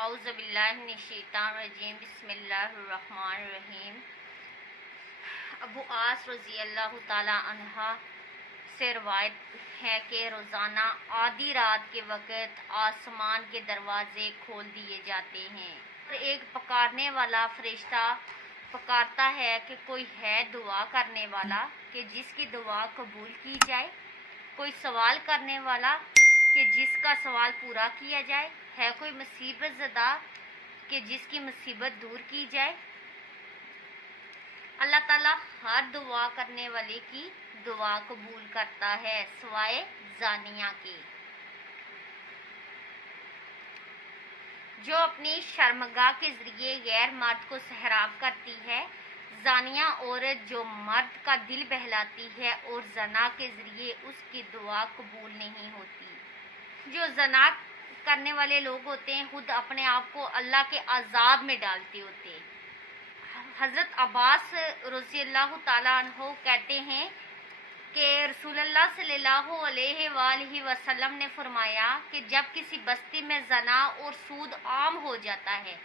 اعوذ باللہ من الشیطان الرجیم بسم اللہ الرحمن الرحیم۔ ابو عاص رضی اللہ تعالی عنہ سے روایت ہے کہ روزانہ آدھی رات کے وقت آسمان کے دروازے کھول دیے جاتے ہیں اور ایک پکارنے والا فرشتہ پکارتا ہے کہ کوئی ہے دعا کرنے والا کہ جس کی دعا قبول کی جائے، کوئی سوال کرنے والا کہ جس کا سوال پورا کیا جائے، ہے کوئی مصیبت زدہ کہ جس کی مصیبت دور کی جائے۔ اللہ تعالیٰ ہر دعا کرنے والے کی دعا قبول کرتا ہے سوائے زانیہ کے، جو اپنی شرمگاہ کے ذریعے غیر مرد کو سحراب کرتی ہے، زانیہ عورت جو مرد کا دل بہلاتی ہے اور زنا کے ذریعے اس کی دعا قبول نہیں ہوتی۔ جو زنا کرنے والے لوگ ہوتے ہیں خود اپنے آپ کو اللہ کے عذاب میں ڈالتے ہوتے ہیں۔ حضرت عباس رضی اللہ تعالیٰ عنہ کہتے ہیں کہ رسول اللہ صلی اللہ علیہ وآلہ وسلم نے فرمایا کہ جب کسی بستی میں زنا اور سود عام ہو جاتا ہے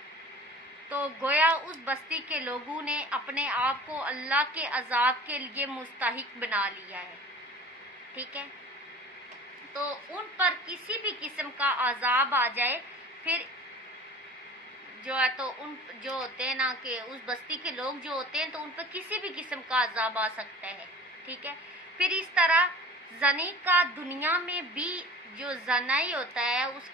تو گویا اس بستی کے لوگوں نے اپنے آپ کو اللہ کے عذاب کے لیے مستحق بنا لیا ہے۔ ٹھیک ہے، تو ان پر کسی بھی قسم کا عذاب آ جائے، پھر جو ہے تو ان جو ہوتے ہیں نا کہ اس بستی کے لوگ جو ہوتے ہیں تو ان پر کسی بھی قسم کا عذاب آ سکتا ہے۔ ٹھیک ہے، پھر اس طرح زنی کا دنیا میں بھی جو زنائی ہوتا ہے اس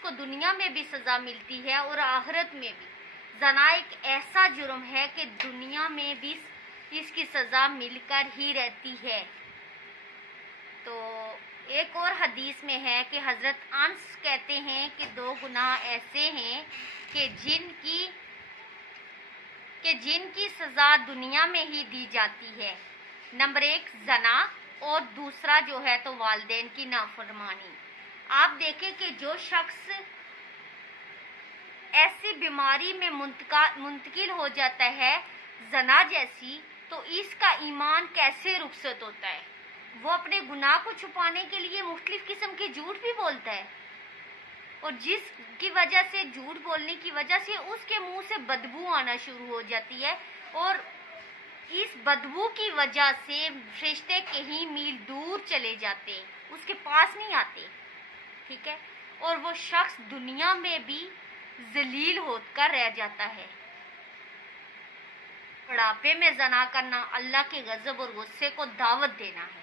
کو دنیا میں بھی سزا ملتی ہے اور آخرت میں بھی۔ زنا ایک ایسا جرم ہے کہ دنیا میں بھی اس کی سزا مل کر ہی رہتی ہے۔ تو ایک اور حدیث میں ہے کہ حضرت انس کہتے ہیں کہ دو گناہ ایسے ہیں کہ جن کی سزا دنیا میں ہی دی جاتی ہے۔ نمبر 1 زنا اور دوسرا جو ہے تو والدین کی نافرمانی۔ آپ دیکھیں کہ جو شخص ایسی بیماری میں منتقل ہو جاتا ہے زنا جیسی، تو اس کا ایمان کیسے رخصت ہوتا ہے؟ وہ اپنے گناہ کو چھپانے کے لیے مختلف قسم کے جھوٹ بھی بولتا ہے، اور جس کی وجہ سے جھوٹ بولنے کی وجہ سے اس کے منہ سے بدبو آنا شروع ہو جاتی ہے، اور اس بدبو کی وجہ سے فرشتے کہیں میل دور چلے جاتے ہیں، اس کے پاس نہیں آتے۔ ٹھیک ہے، اور وہ شخص دنیا میں بھی ذلیل ہو کر رہ جاتا ہے۔ بڑھاپے میں زنا کرنا اللہ کے غضب اور غصے کو دعوت دینا ہے۔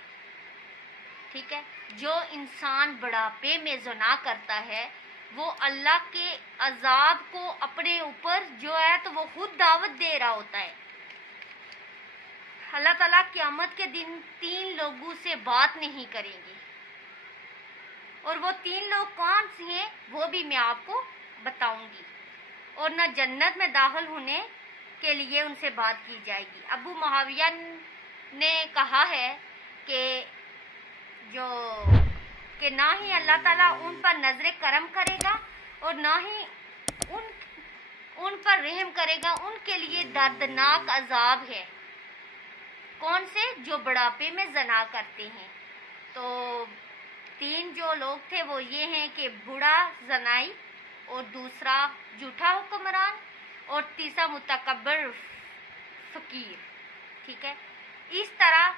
ٹھیک ہے، جو انسان بڑھاپے میں زنا کرتا ہے وہ اللہ کے عذاب کو اپنے اوپر جو ہے تو وہ خود دعوت دے رہا ہوتا ہے۔ اللہ تعالیٰ قیامت کے دن 3 لوگوں سے بات نہیں کریں گے، اور وہ 3 لوگ کون سے ہیں وہ بھی میں آپ کو بتاؤں گی، اور نہ جنت میں داخل ہونے کے لیے ان سے بات کی جائے گی۔ ابو معاویہ نے کہا ہے کہ نہ ہی اللہ تعالیٰ ان پر نظر کرم کرے گا اور نہ ہی ان پر رحم کرے گا، ان کے لیے دردناک عذاب ہے۔ کون سے؟ جو بڑھاپے میں زنا کرتے ہیں۔ تو 3 جو لوگ تھے وہ یہ ہیں کہ بوڑھا زنائی، اور دوسرا جھوٹا حکمران، اور تیسرا متکبر فقیر۔ ٹھیک ہے، اس طرح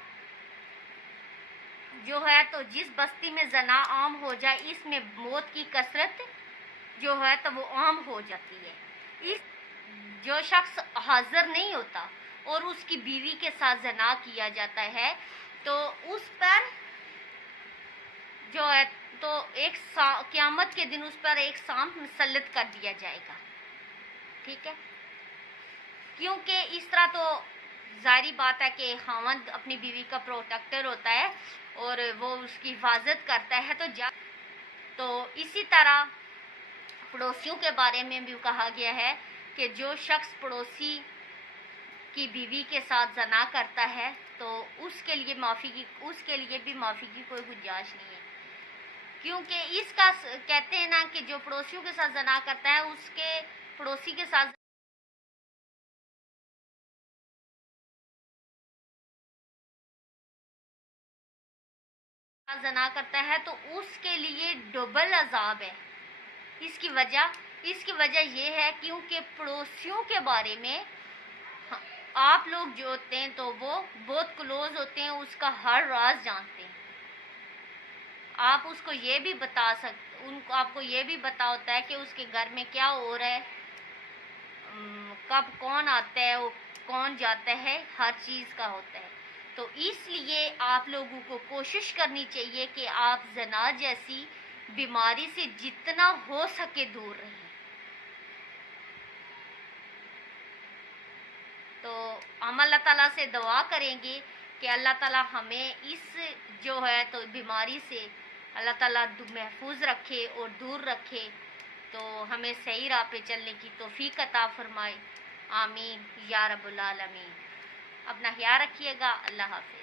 جو ہے تو جس بستی میں زنا عام ہو جائے اس میں موت کی کثرت جو ہے تو وہ عام ہو جاتی ہے۔ جو شخص حاضر نہیں ہوتا اور اس کی بیوی کے ساتھ زنا کیا جاتا ہے تو اس پر جو ہے تو قیامت کے دن اس پر ایک سانپ مسلط کر دیا جائے گا۔ ٹھیک ہے، کیونکہ اس طرح تو ظاہری بات ہے کہ خاوند اپنی بیوی کا پروٹیکٹر ہوتا ہے اور وہ اس کی حفاظت کرتا ہے، تو اسی طرح پڑوسیوں کے بارے میں بھی کہا گیا ہے کہ جو شخص پڑوسی کی بیوی کے ساتھ زنا کرتا ہے تو اس کے لیے بھی معافی کی کوئی گنجائش نہیں ہے، کیونکہ اس کا کہتے ہیں نا کہ جو پڑوسیوں کے ساتھ زنا کرتا ہے اس کے پڑوسی کے ساتھ زنا کرتا ہے تو اس کے لیے ڈبل عذاب ہے۔ اس کی وجہ یہ ہے کیونکہ پڑوسیوں کے بارے میں آپ لوگ جو ہوتے ہیں تو وہ بہت کلوز ہوتے ہیں، اس کا ہر راز جانتے ہیں. آپ اس کو یہ بھی آپ کو یہ بھی پتا ہوتا ہے کہ اس کے گھر میں کیا ہو رہا ہے، کب کون آتا ہے، کون جاتا ہے، ہر چیز کا ہوتا ہے. تو اس لیے آپ لوگوں کو کوشش کرنی چاہیے کہ آپ زنا جیسی بیماری سے جتنا ہو سکے دور رہیں. تو ہم اللہ تعالیٰ سے دعا کریں گے کہ اللہ تعالیٰ ہمیں اس جو ہے تو بیماری سے اللہ تعالیٰ محفوظ رکھے اور دور رکھے، تو ہمیں صحیح راہ پہ چلنے کی توفیق عطا فرمائے. آمین یا رب العالمین. اپنا خیال رکھیے گا. اللہ حافظ.